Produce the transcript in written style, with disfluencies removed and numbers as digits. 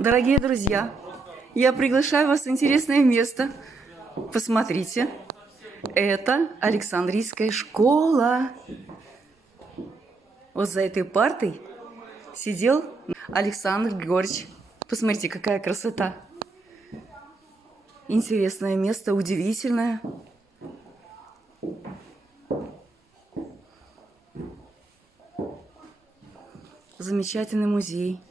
Дорогие друзья, я приглашаю вас в интересное место. Посмотрите, это Александрийская школа. Вот за этой партой сидел Александр Григорьевич. Посмотрите, какая красота. Интересное место, удивительное. Замечательный музей.